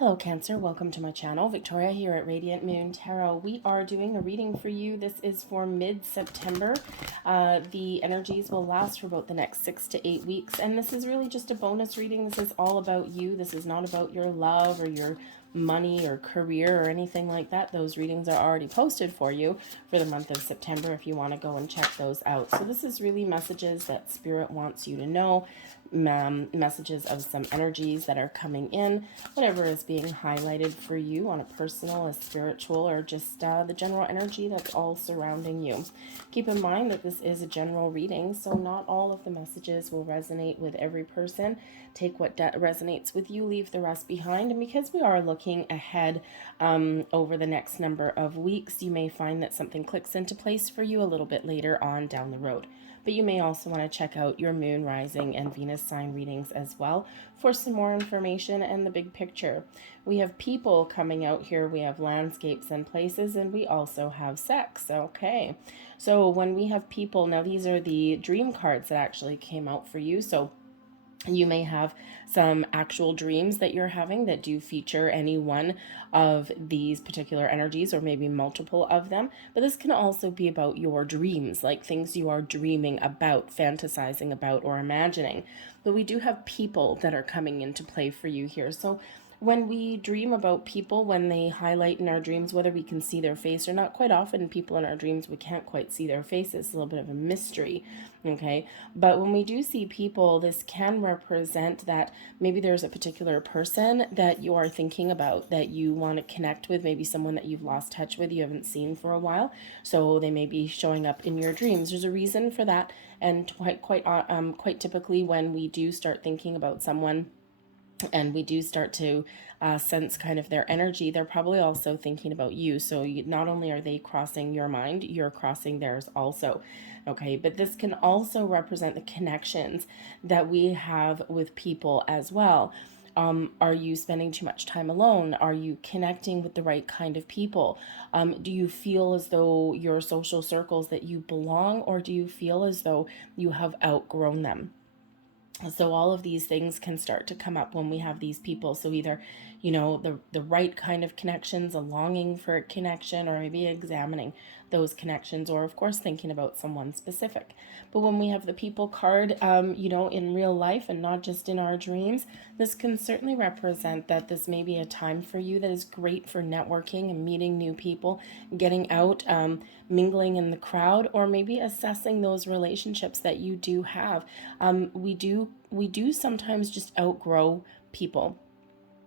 Hello Cancer, welcome to my channel. Victoria here at Radiant Moon Tarot. We are doing a reading for you. This is for mid-September. The energies will last for about the next 6 to 8 weeks, and this is really just a bonus reading. This is all about you. This is not about your love or your money or career or anything like that. Those readings are already posted for you for the month of September if you want to go and check those out. So this is really messages that Spirit wants you to know, messages of some energies that are coming in, whatever is being highlighted for you on a personal, a spiritual, or just the general energy that's all surrounding you. Keep in mind that this is a general reading, so not all of the messages will resonate with every person. Take what resonates with you, leave the rest behind. And because we are looking ahead over the next number of weeks, you may find that something clicks into place for you a little bit later on down the road. But you may also want to check out your moon, rising, and Venus sign readings as well for some more information and the big picture. We have people coming out here. We have landscapes and places, and we also have sex. Okay. So when we have people, now these are the dream cards that actually came out for you. So you may have some actual dreams that you're having that do feature any one of these particular energies, or maybe multiple of them. But this can also be about your dreams, like things you are dreaming about, fantasizing about, or imagining. But we do have people that are coming into play for you here. So when we dream about people, when they highlight in our dreams, whether we can see their face or not, quite often people in our dreams, we can't quite see their faces. It's a little bit of a mystery, okay? But when we do see people, this can represent that maybe there's a particular person that you are thinking about, that you want to connect with, maybe someone that you've lost touch with, you haven't seen for a while, so they may be showing up in your dreams. There's a reason for that, and quite typically when we do start thinking about someone, and we do start to sense kind of their energy, they're probably also thinking about you. So not only are they crossing your mind, you're crossing theirs also. Okay, but this can also represent the connections that we have with people as well. Are you spending too much time alone? Are you connecting with the right kind of people? Do you feel as though your social circles that you belong, or do you feel as though you have outgrown them? So all of these things can start to come up when we have these people. So either, the right kind of connections, a longing for a connection, or maybe examining those connections, or of course thinking about someone specific. But when we have the people card, in real life and not just in our dreams, this can certainly represent that this may be a time for you that is great for networking and meeting new people, getting out, mingling in the crowd, or maybe assessing those relationships that you do have. We do sometimes just outgrow people.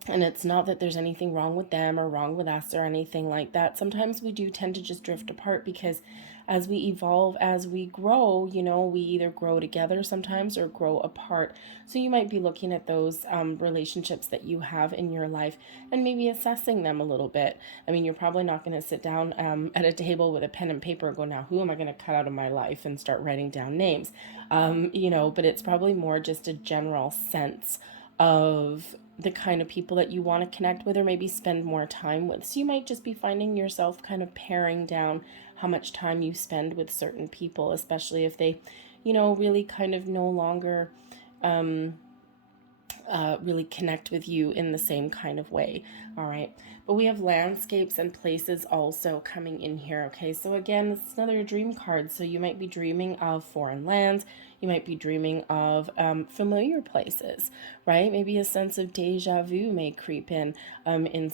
And it's not that there's anything wrong with them or wrong with us or anything like that. Sometimes we do tend to just drift apart because as we evolve, as we grow, we either grow together sometimes or grow apart. So you might be looking at those relationships that you have in your life and maybe assessing them a little bit. I mean, you're probably not going to sit down at a table with a pen and paper and go, now who am I going to cut out of my life, and start writing down names. But it's probably more just a general sense of the kind of people that you want to connect with or maybe spend more time with. So you might just be finding yourself kind of paring down how much time you spend with certain people, especially if they, really kind of no longer really connect with you in the same kind of way. All right. But we have landscapes and places also coming in here. Okay. So again, this is another dream card. So you might be dreaming of foreign lands. You might be dreaming of familiar places, right? Maybe a sense of deja vu may creep in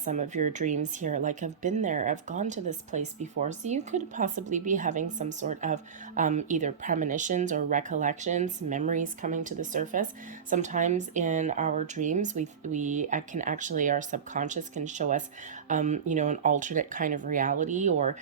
some of your dreams here. Like, I've been there, I've gone to this place before. So you could possibly be having some sort of either premonitions or recollections, memories coming to the surface. Sometimes in our dreams, we can actually, our subconscious can show us, an alternate kind of reality, or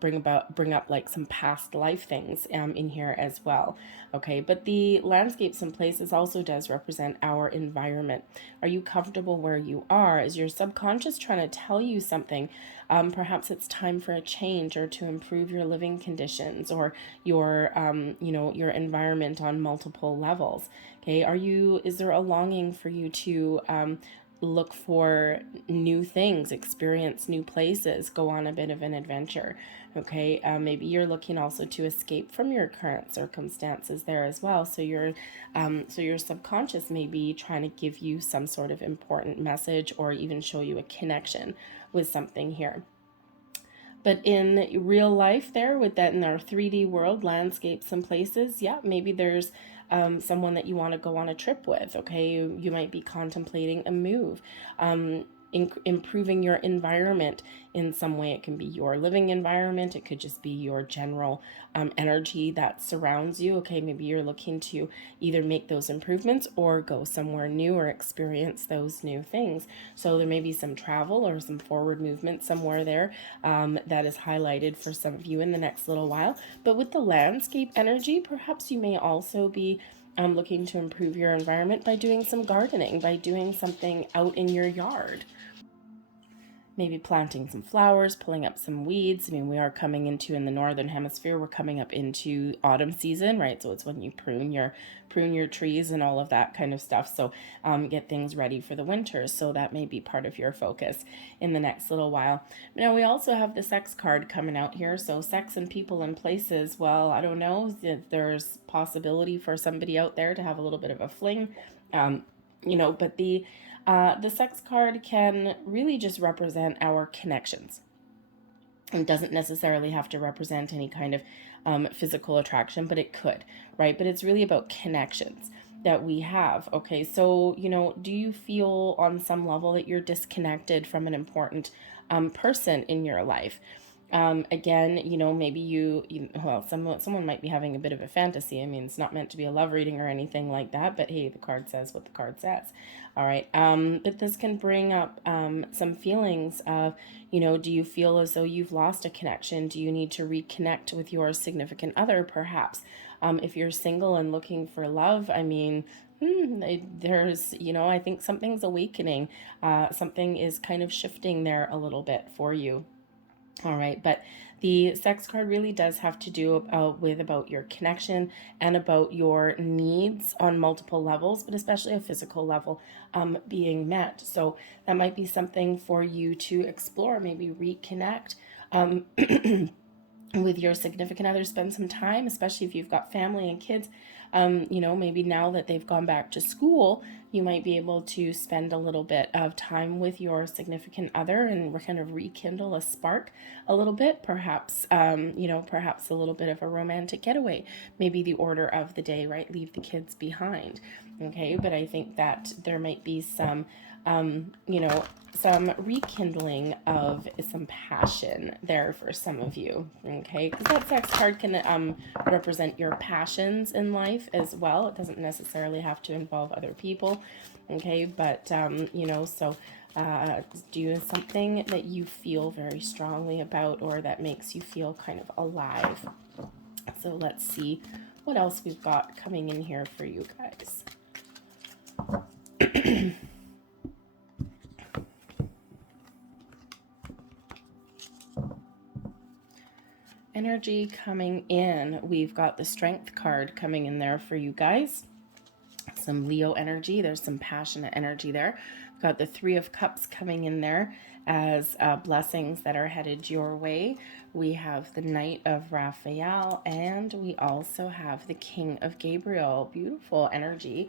bring up like some past life things in here as well. Okay, but the landscapes and places also does represent our environment. Are you comfortable where you are? Is your subconscious trying to tell you something? Perhaps it's time for a change, or to improve your living conditions, or your your environment on multiple levels. Okay, is there a longing for you to look for new things, experience new places, go on a bit of an adventure. Okay, maybe you're looking also to escape from your current circumstances there as well. So your subconscious may be trying to give you some sort of important message, or even show you a connection with something here. But in real life, there with that, in our 3D world, landscapes and places, yeah, maybe there's someone that you want to go on a trip with. Okay, you might be contemplating a move. Improving your environment in some way. It can be your living environment. It could just be your general energy that surrounds you. Okay, maybe you're looking to either make those improvements or go somewhere new or experience those new things. So there may be some travel or some forward movement somewhere there that is highlighted for some of you in the next little while. But with the landscape energy, perhaps you may also be looking to improve your environment by doing some gardening, by doing something out in your yard. Maybe planting some flowers, pulling up some weeds. I mean, we are coming into, in the northern hemisphere, we're coming up into autumn season, right? So it's when you prune your trees and all of that kind of stuff. So get things ready for the winter. So that may be part of your focus in the next little while. Now we also have the sex card coming out here. So sex and people and places. Well, I don't know if there's possibility for somebody out there to have a little bit of a fling, but the sex card can really just represent our connections. It doesn't necessarily have to represent any kind of physical attraction, but it could, right? But it's really about connections that we have. Okay, so, do you feel on some level that you're disconnected from an important person in your life? Again, maybe someone might be having a bit of a fantasy. I mean, it's not meant to be a love reading or anything like that, but hey, the card says what the card says. All right. But this can bring up some feelings of, do you feel as though you've lost a connection? Do you need to reconnect with your significant other, perhaps? If you're single and looking for love, I mean, there's, I think something's awakening. Something is kind of shifting there a little bit for you. All right, but the sex card really does have to do with about your connection and about your needs on multiple levels, but especially a physical level being met. So that might be something for you to explore, maybe reconnect with your significant other, spend some time, especially if you've got family and kids. Maybe now that they've gone back to school, you might be able to spend a little bit of time with your significant other and kind of rekindle a spark a little bit, perhaps a little bit of a romantic getaway, maybe the order of the day, right? Leave the kids behind. Okay, but I think that there might be some some rekindling of some passion there for some of you, okay? Because that sex card can represent your passions in life as well. It doesn't necessarily have to involve other people, okay? But, do something that you feel very strongly about or that makes you feel kind of alive. So let's see what else we've got coming in here for you guys. Energy coming in. We've got the Strength card coming in there for you guys. Some Leo energy. There's some passionate energy there. We've got the Three of Cups coming in there as blessings that are headed your way. We have the Knight of Raphael, and we also have the King of Gabriel. Beautiful energy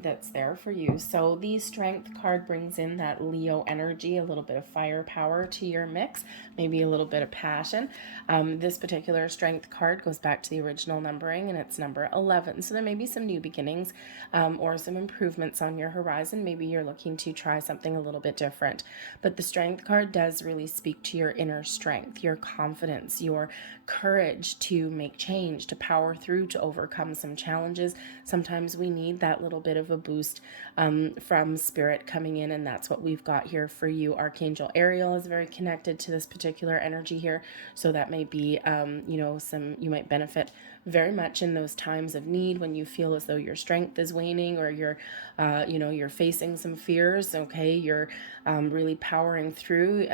that's there for you. So the Strength card brings in that Leo energy, a little bit of firepower to your mix, maybe a little bit of passion. This particular Strength card goes back to the original numbering, and it's number 11. So there may be some new beginnings or some improvements on your horizon. Maybe you're looking to try something a little bit different. But the Strength card does really speak to your inner strength, your confidence, your courage to make change, to power through, to overcome some challenges. Sometimes we need that little bit of a boost from spirit coming in, and that's what we've got here for you. Archangel Ariel is very connected to this particular energy here, so that may be you might benefit very much in those times of need when you feel as though your strength is waning, or you're facing some fears. Okay, you're really powering through.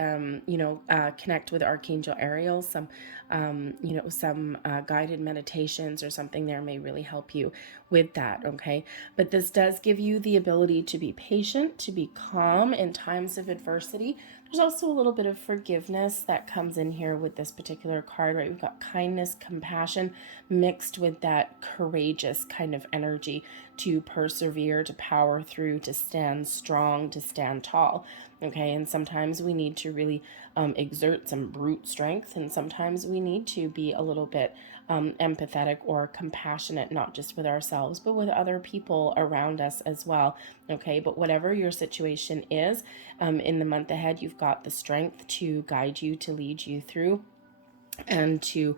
Connect with Archangel Ariel. Some some guided meditations or something there may really help you with that, okay? But this does give you the ability to be patient, to be calm in times of adversity. There's also a little bit of forgiveness that comes in here with this particular card, right? We've got kindness, compassion mixed with that courageous kind of energy to persevere, to power through, to stand strong, to stand tall. Okay, and sometimes we need to really exert some brute strength, and sometimes we need to be a little bit empathetic or compassionate, not just with ourselves, but with other people around us as well. Okay, but whatever your situation is, in the month ahead, you've got the strength to guide you, to lead you through, and to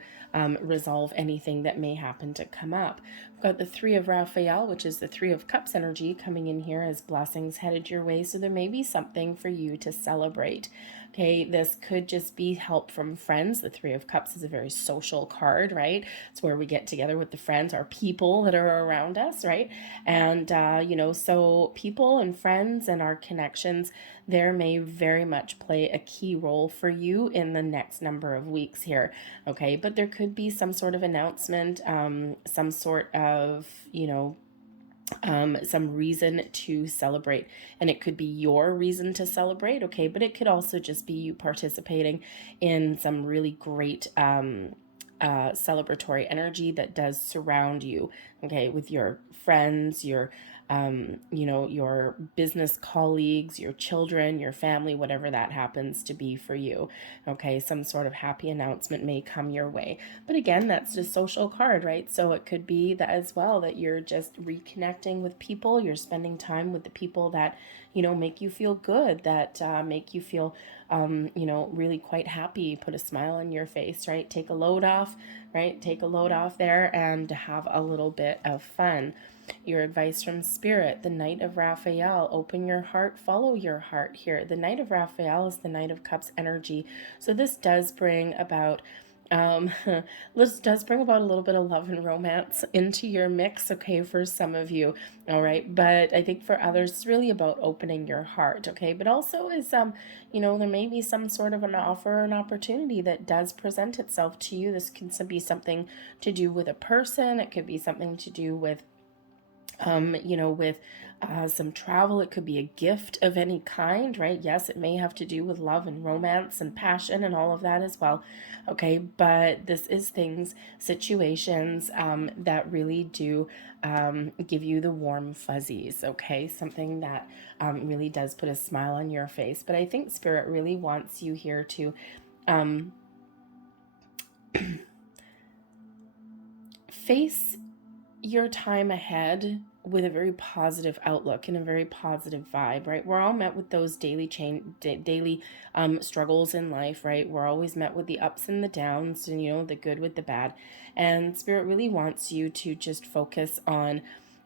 resolve anything that may happen to come up. We've got the Three of Raphael, which is the Three of Cups energy, coming in here as blessings headed your way. So there may be something for you to celebrate. Okay, this could just be help from friends. The Three of Cups is a very social card, right? It's where we get together with the friends, our people that are around us, right? And, so people and friends and our connections there may very much play a key role for you in the next number of weeks here, okay? But there could be some sort of announcement, some sort of, some reason to celebrate, and it could be your reason to celebrate, okay? But it could also just be you participating in some really great celebratory energy that does surround you, okay, with your friends, your business colleagues, your children, your family, whatever that happens to be for you. Okay, some sort of happy announcement may come your way. But again, that's just social card, right? So it could be that as well, that you're just reconnecting with people, you're spending time with the people that, make you feel good, that make you feel, really quite happy, put a smile on your face, right? Take a load off, right? Take a load off there and have a little bit of fun. Your advice from Spirit, the Knight of Raphael, open your heart, follow your heart here. The Knight of Raphael is the Knight of Cups energy. So this does bring about this does bring about a little bit of love and romance into your mix, okay, for some of you, all right? But I think for others, it's really about opening your heart, okay? But also is, there may be some sort of an offer or an opportunity that does present itself to you. This can be something to do with a person. It could be something to do with with some travel. It could be a gift of any kind, right? Yes, it may have to do with love and romance and passion and all of that as well. Okay, but this is situations that really do give you the warm fuzzies, okay? Something that really does put a smile on your face. But I think Spirit really wants you here to face your time ahead with a very positive outlook and a very positive vibe, right? We're all met with those daily struggles in life, right? We're always met with the ups and the downs, and the good with the bad. And Spirit really wants you to just focus on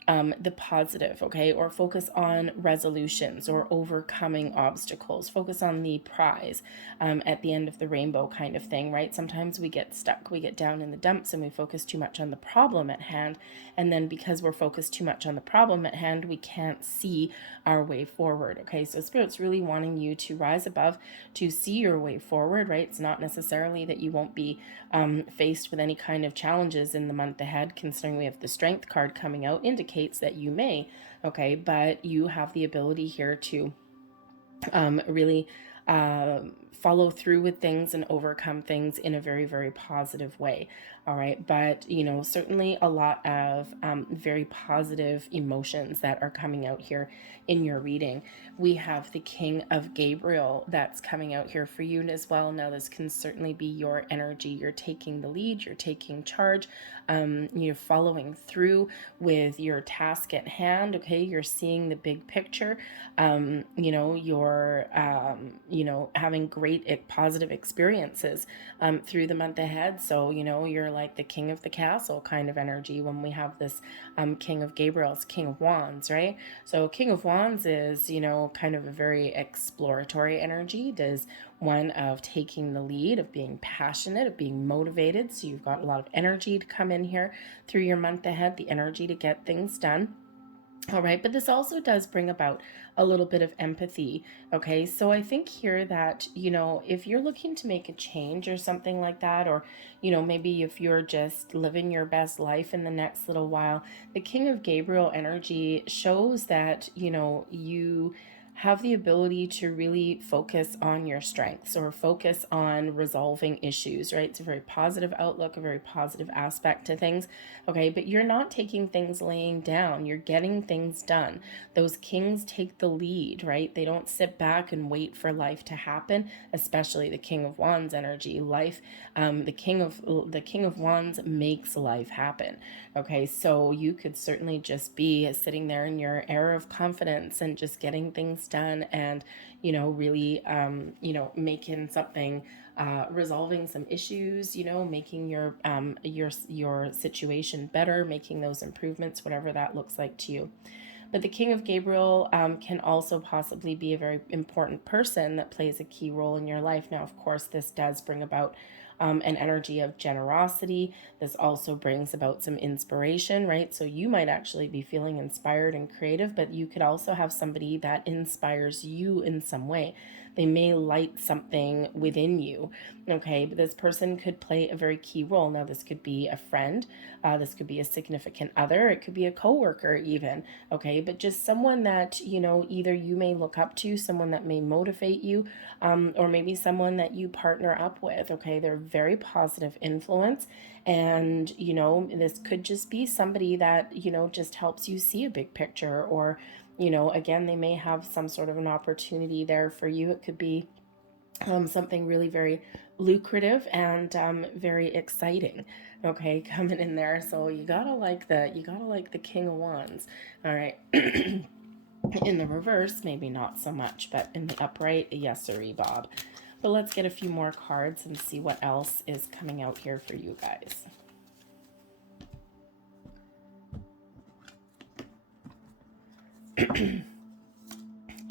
the positive, okay? Or focus on resolutions or overcoming obstacles. Focus on the prize at the end of the rainbow kind of thing, right? Sometimes we get stuck, we get down in the dumps, and we focus too much on the problem at hand. And then because we're focused too much on the problem at hand, we can't see our way forward, okay? So Spirit's really wanting you to rise above, to see your way forward, right? It's not necessarily that you won't be faced with any kind of challenges in the month ahead, considering we have the Strength card coming out, indicates that you may, okay? But you have the ability here to really follow through with things and overcome things in a very, very positive way. All right. But, certainly a lot of very positive emotions that are coming out here in your reading. We have the King of Gabriel that's coming out here for you as well. Now, this can certainly be your energy. You're taking the lead, you're taking charge, you're following through with your task at hand. Okay. You're seeing the big picture. You're, having great positive experiences through the month ahead. So, you're like the king of the castle kind of energy when we have this King of Gabriel's King of Wands, right? So King of Wands is, kind of a very exploratory energy. It is one of taking the lead, of being passionate, of being motivated. So you've got a lot of energy to come in here through your month ahead, the energy to get things done. All right, but this also does bring about a little bit of empathy. Okay, so I think here that, if you're looking to make a change or something like that, or, maybe if you're just living your best life in the next little while, the King of Gabriel energy shows that, you have the ability to really focus on your strengths or focus on resolving issues, right? It's a very positive outlook, a very positive aspect to things, okay? But you're not taking things laying down, you're getting things done. Those kings take the lead, right? They don't sit back and wait for life to happen, especially the King of Wands energy. The King of Wands makes life happen, okay? So you could certainly just be sitting there in your air of confidence and just getting things done, and really making something, resolving some issues, making your situation better, making those improvements, whatever that looks like to you. But the King of Gabriel can also possibly be a very important person that plays a key role in your life. Now, of course, this does bring about an energy of generosity. This also brings about some inspiration, right? So you might actually be feeling inspired and creative, but you could also have somebody that inspires you in some way. They may light something within you, okay? But this person could play a very key role. Now, this could be a friend, this could be a significant other, it could be a coworker even, okay? But just someone that, either you may look up to, someone that may motivate you, or maybe someone that you partner up with, okay? They're very positive influence. And, this could just be somebody that, just helps you see a big picture, or, again, they may have some sort of an opportunity there for you. It could be something really very lucrative and very exciting, okay, coming in there. So you gotta like the King of Wands. All right. In the reverse, maybe not so much, but in the upright, yes sirree, Bob. But let's get a few more cards and see what else is coming out here for you guys.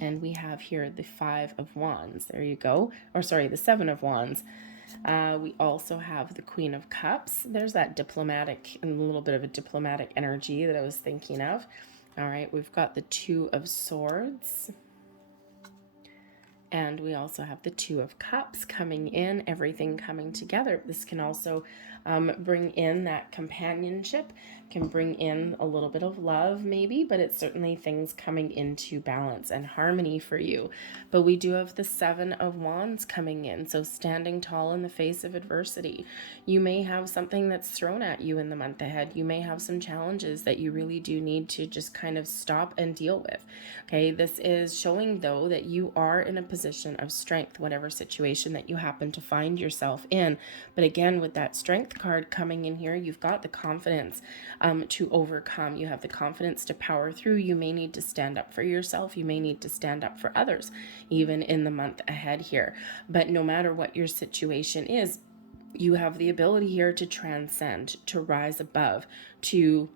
And we have here the Five of Wands. There you go. Or sorry, the Seven of Wands. We also have the Queen of Cups. There's that diplomatic and a little bit of a diplomatic energy that I was thinking of. All right, we've got the Two of Swords. And we also have the Two of Cups coming in, everything coming together. This can also bring in that companionship, can bring in a little bit of love maybe, but it's certainly things coming into balance and harmony for you. But we do have the Seven of Wands coming in, so standing tall in the face of adversity. You may have something that's thrown at you in the month ahead. You may have some challenges that you really do need to just kind of stop and deal with. Okay, this is showing though that you are in a position of strength, whatever situation that you happen to find yourself in. But again, with that strength card coming in here, you've got the confidence to overcome. You have the confidence to power through. You may need to stand up for yourself. You may need to stand up for others, even in the month ahead here. But no matter what your situation is, you have the ability here to transcend, to rise above, to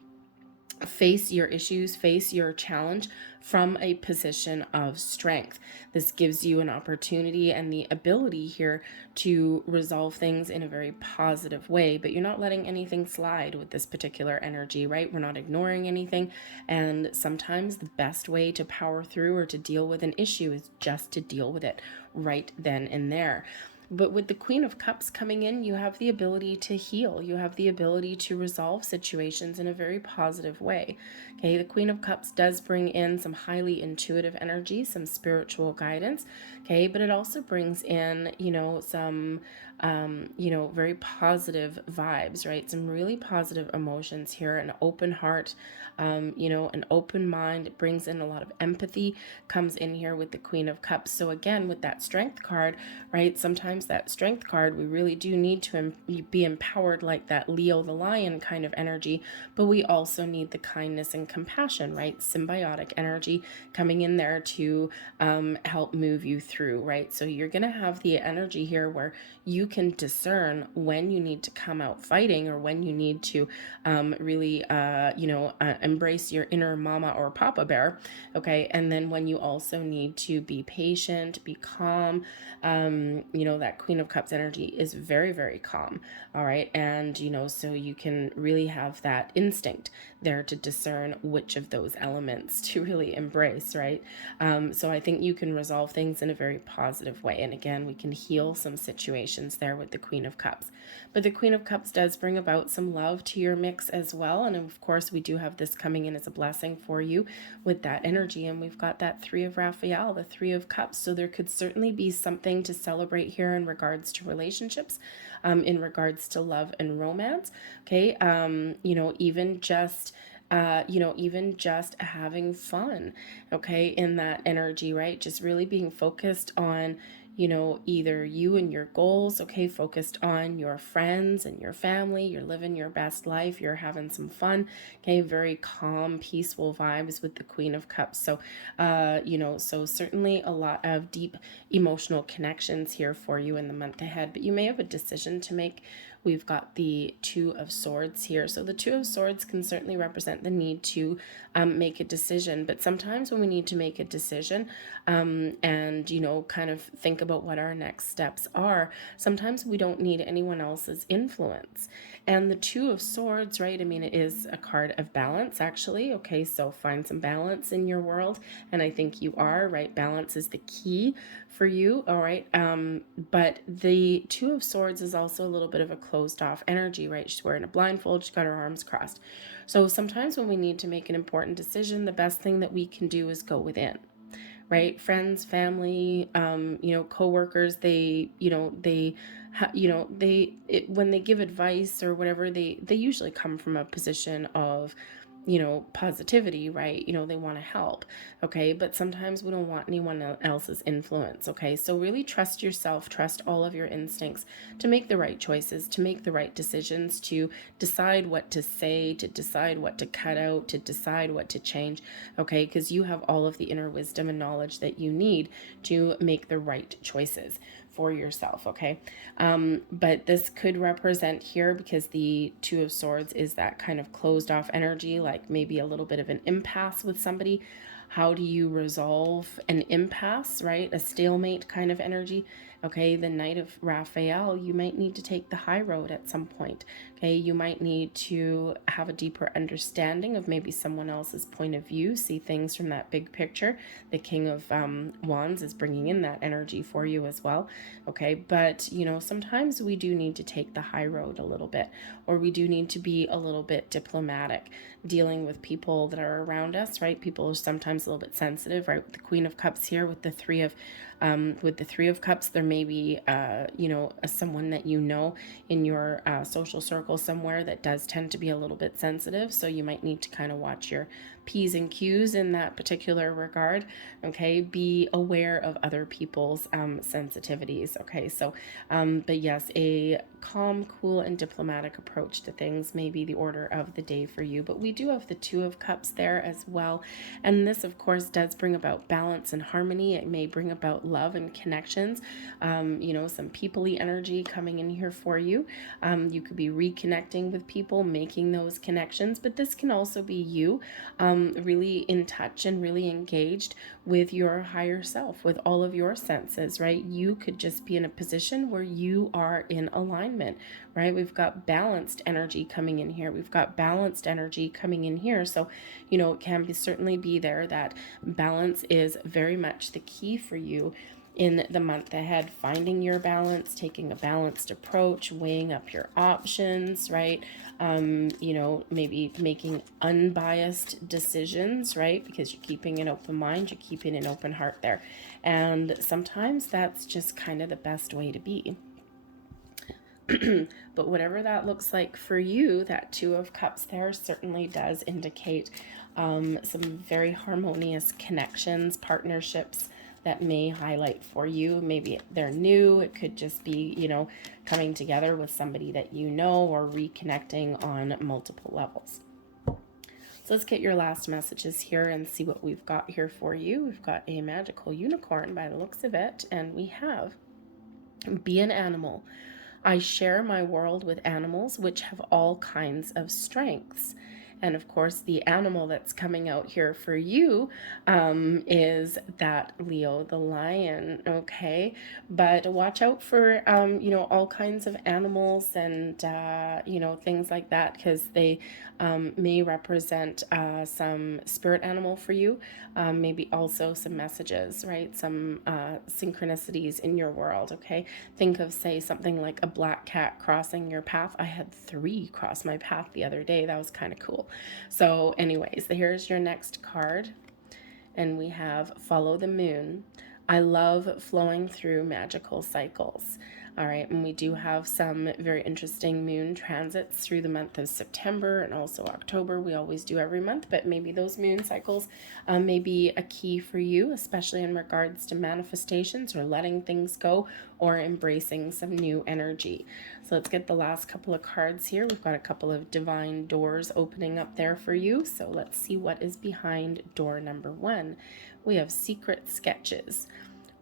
face your issues, face your challenge from a position of strength. This gives you an opportunity and the ability here to resolve things in a very positive way, but you're not letting anything slide with this particular energy, right? We're not ignoring anything. And sometimes the best way to power through or to deal with an issue is just to deal with it right then and there. But with the Queen of Cups coming in, you have the ability to heal. You have the ability to resolve situations in a very positive way. Okay, the Queen of Cups does bring in some highly intuitive energy, some spiritual guidance. Okay, but it also brings in, some, very positive vibes, right? Some really positive emotions here, an open heart, an open mind. It brings in a lot of empathy, comes in here with the Queen of Cups. So again, with that strength card, right? Sometimes that strength card, we really do need to be empowered like that Leo the Lion kind of energy, but we also need the kindness and compassion, right? Symbiotic energy coming in there to help move you through, right? So you're going to have the energy here where you can discern when you need to come out fighting or when you need to really, embrace your inner mama or papa bear. Okay. And then when you also need to be patient, be calm. That Queen of Cups energy is very, very calm. All right. And, so you can really have that instinct there to discern which of those elements to really embrace, right? So I think you can resolve things in a very positive way. And again, we can heal some situations there with the Queen of Cups. But the Queen of Cups does bring about some love to your mix as well. And of course, we do have this coming in as a blessing for you with that energy. And we've got that Three of Raphael, the Three of Cups. So there could certainly be something to celebrate here in regards to relationships, in regards to love and romance. Okay. Even just having fun, okay, in that energy, right? Just really being focused on, either you and your goals, okay, focused on your friends and your family, you're living your best life, you're having some fun, okay, very calm, peaceful vibes with the Queen of Cups. So, so certainly a lot of deep emotional connections here for you in the month ahead, but you may have a decision to make. We've got the Two of Swords here. So the Two of Swords can certainly represent the need to make a decision. But sometimes when we need to make a decision and, kind of think about what our next steps are, sometimes we don't need anyone else's influence. And the Two of Swords, right? I mean, it is a card of balance, actually. Okay, so find some balance in your world. And I think you are, right? Balance is the key for you, all right? But the Two of Swords is also a little bit of a closed off energy, right? She's wearing a blindfold, she's got her arms crossed. So sometimes when we need to make an important decision, the best thing that we can do is go within, right? Friends, family, coworkers, when they give advice or whatever, they usually come from a position of, positivity, right? They want to help. Okay. But sometimes we don't want anyone else's influence. Okay. So really trust yourself, trust all of your instincts to make the right choices, to make the right decisions, to decide what to say, to decide what to cut out, to decide what to change. Okay. Because you have all of the inner wisdom and knowledge that you need to make the right choices for yourself. Okay. But this could represent here, because the Two of Swords is that kind of closed off energy, like maybe a little bit of an impasse with somebody. How do you resolve an impasse, right? A stalemate kind of energy. Okay, the Knight of Raphael, you might need to take the high road at some point. Okay, you might need to have a deeper understanding of maybe someone else's point of view, see things from that big picture. The King of Wands is bringing in that energy for you as well. Okay, but sometimes we do need to take the high road a little bit, or we do need to be a little bit diplomatic dealing with people that are around us, right? People are sometimes a little bit sensitive, right? With the Queen of Cups here, with the Three of Cups, there may be, someone that in your social circle somewhere that does tend to be a little bit sensitive. So you might need to kind of watch your P's and Q's in that particular regard. Okay, be aware of other people's sensitivities. Okay, so, but yes, a calm, cool, and diplomatic approach to things may be the order of the day for you. But we do have the Two of Cups there as well. And this, of course, does bring about balance and harmony. It may bring about love and connections, some people-y energy coming in here for you. You could be reconnecting with people, making those connections, but this can also be you really in touch and really engaged with your higher self, with all of your senses, right? You could just be in a position where you are in alignment, right? We've got balanced energy coming in here. We've got balanced energy coming in here. So, it can certainly be there that balance is very much the key for you in the month ahead, finding your balance, taking a balanced approach, weighing up your options, right? Maybe making unbiased decisions, right? Because you're keeping an open mind, you're keeping an open heart there. And sometimes that's just kind of the best way to be. But whatever that looks like for you, that Two of Cups there certainly does indicate some very harmonious connections, partnerships that may highlight for you. Maybe they're new. It could just be, coming together with somebody that or reconnecting on multiple levels. So let's get your last messages here and see what we've got here for you. We've got a magical unicorn by the looks of it, and we have be an animal. I share my world with animals which have all kinds of strengths. And of course, the animal that's coming out here for you is that Leo, the lion, okay? But watch out for, all kinds of animals and, things like that, because they may represent some spirit animal for you, maybe also some messages, right? Some synchronicities in your world, okay? Think of, say, something like a black cat crossing your path. I had 3 cross my path the other day. That was kind of cool. So anyways, here's your next card. And we have Follow the Moon. I love flowing through magical cycles. All right, and we do have some very interesting moon transits through the month of September and also October. We always do every month, but maybe those moon cycles may be a key for you, especially in regards to manifestations or letting things go or embracing some new energy. So let's get the last couple of cards here. We've got a couple of divine doors opening up there for you. So let's see what is behind door number 1. We have Secret Sketches.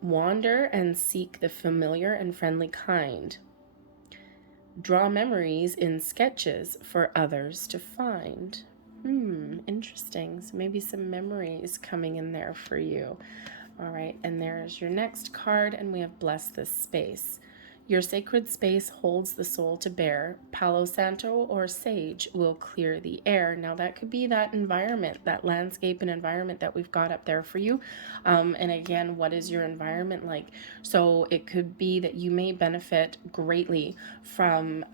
Wander and seek the familiar and friendly kind. Draw memories in sketches for others to find. Interesting. So maybe some memories coming in there for you. All right, and there's your next card, and we have Bless This Space. Your sacred space holds the soul to bear. Palo Santo or sage will clear the air. Now that could be that environment, that landscape and environment that we've got up there for you. And again, what is your environment like? So it could be that you may benefit greatly from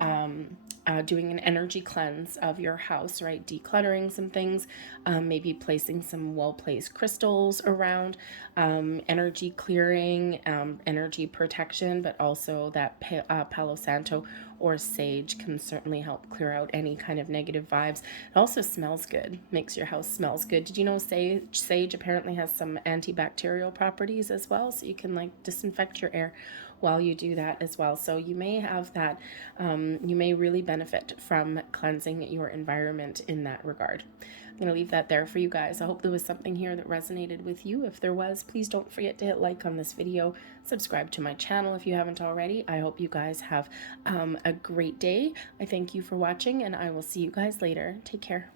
doing an energy cleanse of your house, right? Decluttering some things, maybe placing some well-placed crystals around, energy clearing, energy protection, but also that Palo Santo or sage can certainly help clear out any kind of negative vibes. It also smells good, makes your house smells good. Did you know sage apparently has some antibacterial properties as well? So you can like disinfect your air while you do that as well. So you may have that, you may really benefit from cleansing your environment in that regard. I'm going to leave that there for you guys. I hope there was something here that resonated with you. If there was, please don't forget to hit like on this video, subscribe to my channel if you haven't already. I hope you guys have a great day. I thank you for watching, and I will see you guys later. Take care.